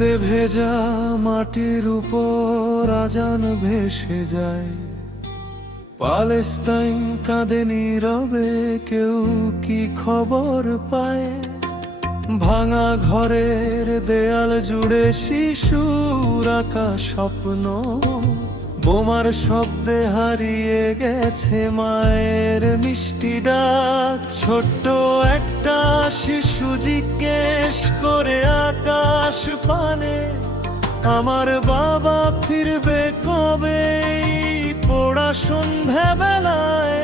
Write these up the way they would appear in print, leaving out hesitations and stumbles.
রক্তে ভেজা মাটির উপর আজান ভেসে যায়। পালেস্তাইন কাঁদে নীরবে, কেউ কি খবর পায়? ভাঙা ঘরের দেয়াল জুড়ে শিশুর আঁকা স্বপ্ন, বোমার শব্দে হারিয়ে গেছে মায়ের মিষ্টি ডাক। ছোট্ট একটা শিশু জিজ্ঞেস করে আকাশ পানে, আমার বাবা ফিরবে কবে? পোড়া সন্ধ্যা বেলায়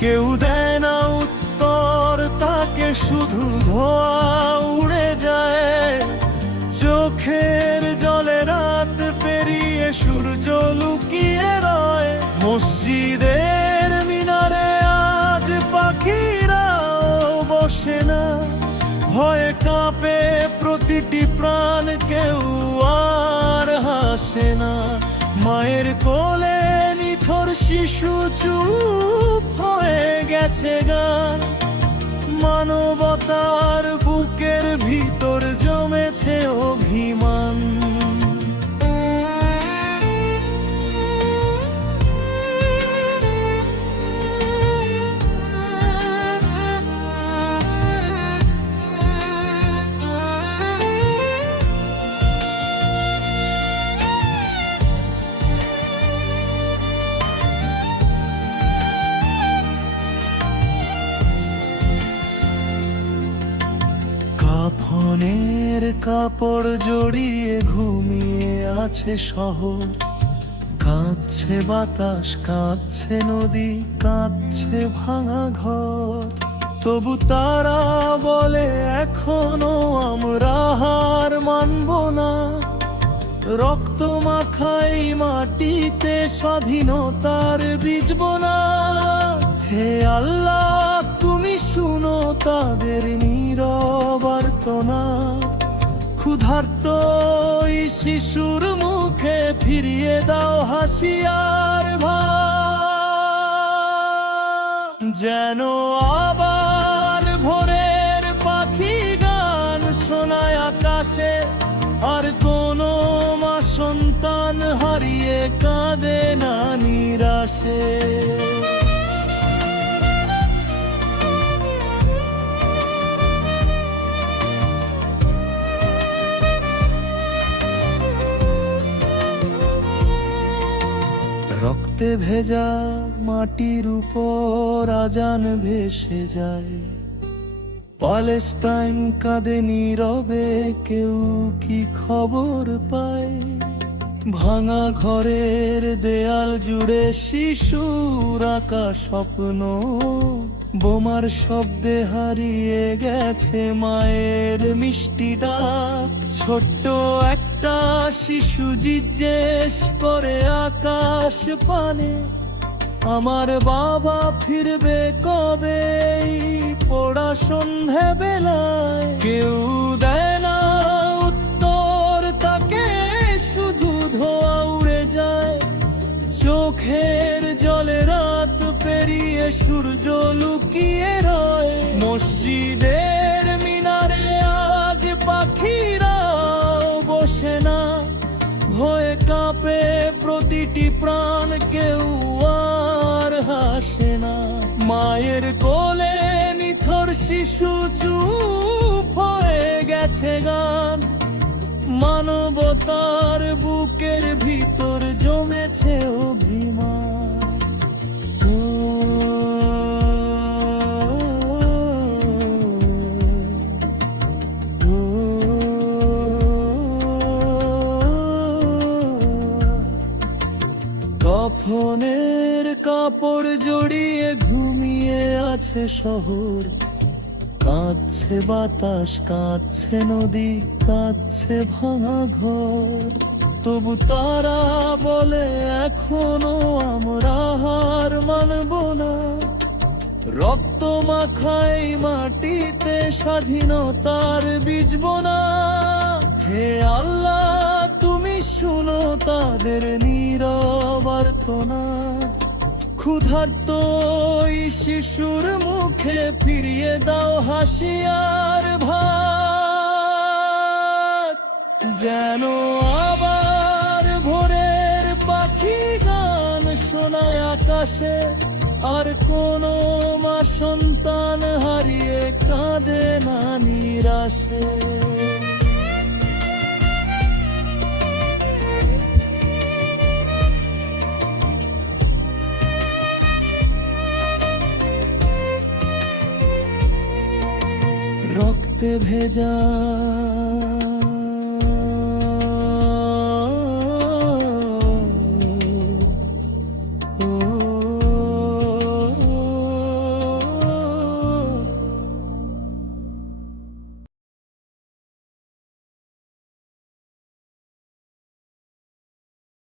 কেউ দেয় না উত্তর, তাকে শুধু ধোঁয়া উড়ে যায়। চোখের জলে রাত পেরিয়ে সূর্য লুকিয়ে রয়। মসজিদের মিনারে আজ পাখিরাও বসে না, ভয়ে কাঁপে প্রতিটি প্রাণ, কেউ আর হাসে না। মায়ের কোলে নিথর শিশু চুপ হয়ে গেছে গান। মানবতার বুকের ভিতর জমেছে অভিমান। কাফনের কাপড় জড়িয়ে ঘুমিয়ে আছে শহর। কাঁদছে বাতাস, কাঁদছে নদী, কাঁদছে ভাঙা ঘর। তবু তারা বলে এখনো আমরা হার মানব না। রক্ত মাখাই মাটিতে স্বাধীনতার বীজ বোনা। হে আল্লাহ, তুমি শুনো তাদের নীরব আর্তনা। ক্ষুধার্ত এই শিশুর মুখে ফিরিয়ে দাও হাসি আর ভাব। যেন আবার ভোরের পাখি গান শোনায় আকাশে, আর কোনো মা সন্তান হারিয়ে কাঁদে না নিরাশে। রক্তে ভেজা মাটির উপর আজান ভেসে যায়। পালেস্তাইন কাঁদে নীরবে, কেউ কি খবর পায়? ভাঙা ঘরের দেয়াল জুড়ে শিশুর আঁকা স্বপ্ন, বোমার শব্দে হারিয়ে গেছে মায়ের মিষ্টি ডাক। ছোট্ট একটা শিশু জিজ্ঞেস করে আকাশ পানে, আমার বাবা ফিরবে কবে? পোড়া সন্ধ্যা বেলায় কেউ দেয় না উত্তর, তাকে শুধু ধোঁয়া উড়ে যায়। চোখের জলে রাত পেরিয়ে সূর্য লুকিয়ে রয়। মসজিদের মিনারে আজ পাখিরাও বসে না, ভয়ে কাঁপে প্রতিটি প্রাণ, কেউ আর হাসে না। মায়ের কোলে নিথর শিশু চুপ হয়ে গেছে গান। মানবতার বুকের ভিতর জমেছে অভিমান। কাফনের কাপড় জড়িয়ে ঘুমিয়ে আছে শহর। কাঁদছে বাতাস, কাঁদছে নদী, কাঁদছে ভাঙা ঘর। তবু তারা বলে এখনো আমরা হার মানব না। রক্ত মাখাই মাটিতে স্বাধীনতার বীজ বোনা। হে আল্লাহ, তুমি শুনো তাদের নীরব আর্তনা। ক্ষুধার্ত এই শিশুর মুখে ফিরিয়ে দাও হাসি আর ভাত। যেন আবার ভোরের পাখি গান শোনায় আকাশে, আর কোনো মা সন্তান হারিয়ে কাঁদে না নিরাশে। রক্তে ভেজা